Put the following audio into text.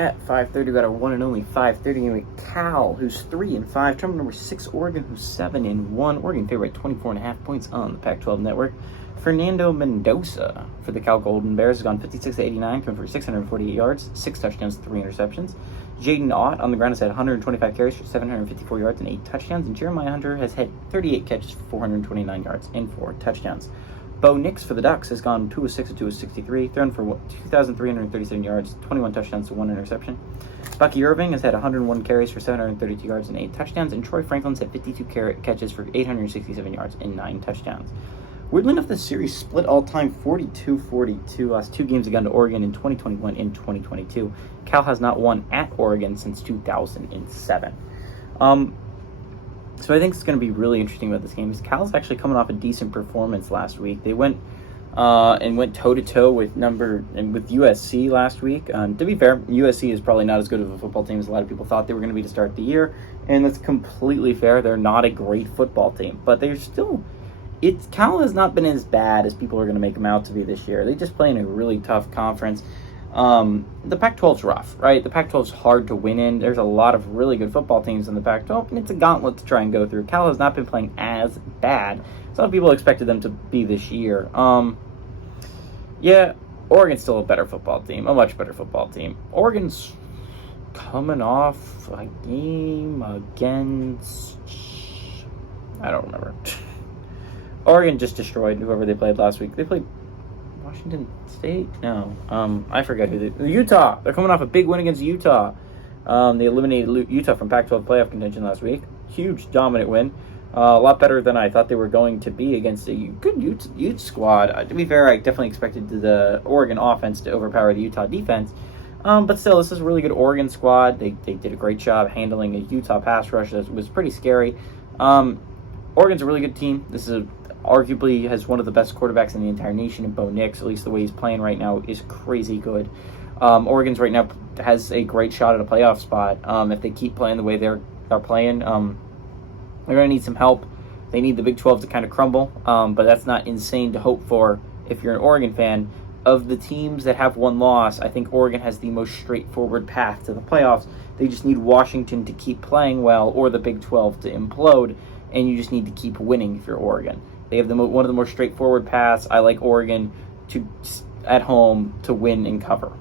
At 5:30, we got our one and only 5:30 and Cal, who's 3-5. Tournament number 6, Oregon, who's 7-1. Oregon favorite 24.5 points on the Pac-12 network. Fernando Mendoza for the Cal Golden Bears has gone 56-89, thrown for 648 yards, 6 touchdowns, 3 interceptions. Jaden Ott on the ground has had 125 carries for 754 yards and 8 touchdowns. And Jeremiah Hunter has had 38 catches for 429 yards and 4 touchdowns. Bo Nix for the Ducks has gone 2 of 6 of 2 of 63, thrown for 2,337 yards, 21 touchdowns to 1 interception. Bucky Irving has had 101 carries for 732 yards and 8 touchdowns, and Troy Franklin's had 52 catches for 867 yards and 9 touchdowns. Weirdly enough, this series split all-time 42-42. Last 2 games have gone to Oregon in 2021 and 2022. Cal has not won at Oregon since 2007. So I think it's going to be really interesting about this game. Cal's actually coming off a decent performance last week. They went toe-to-toe with USC last week. To be fair, USC is probably not as good of a football team as a lot of people thought they were going to be to start the year, and that's completely fair. They're not a great football team, but they're still... Cal has not been as bad as people are going to make them out to be this year. They just play in a really tough conference. The Pac-12's rough, right? The Pac-12's hard to win in. There's a lot of really good football teams in the Pac-12, and it's a gauntlet to try and go through. Cal has not been playing as bad as a lot of people expected them to be this year. Yeah, Oregon's still a better football team, a much better football team. Oregon's coming off a game against... I don't remember. Oregon just destroyed whoever they played last week. They played Washington State? No. I forget who Utah. They're coming off a big win against Utah. They eliminated Utah from Pac-12 playoff contention last week. Huge, dominant win. A lot better than I thought they were going to be against a good Ute squad. To be fair, I definitely expected the Oregon offense to overpower the Utah defense. But still, this is a really good Oregon squad. They did a great job handling a Utah pass rush that was pretty scary. Oregon's a really good team. This is arguably has one of the best quarterbacks in the entire nation in Bo Nix. At least the way he's playing right now is crazy good. Oregon's right now has a great shot at a playoff spot. If they keep playing the way they're playing, they're going to need some help. They need the Big 12 to kind of crumble, but that's not insane to hope for if you're an Oregon fan. Of the teams that have one loss, I think Oregon has the most straightforward path to the playoffs. They just need Washington to keep playing well or the Big 12 to implode, and you just need to keep winning if you're Oregon. They have one of the more straightforward paths. I like Oregon at home to win and cover.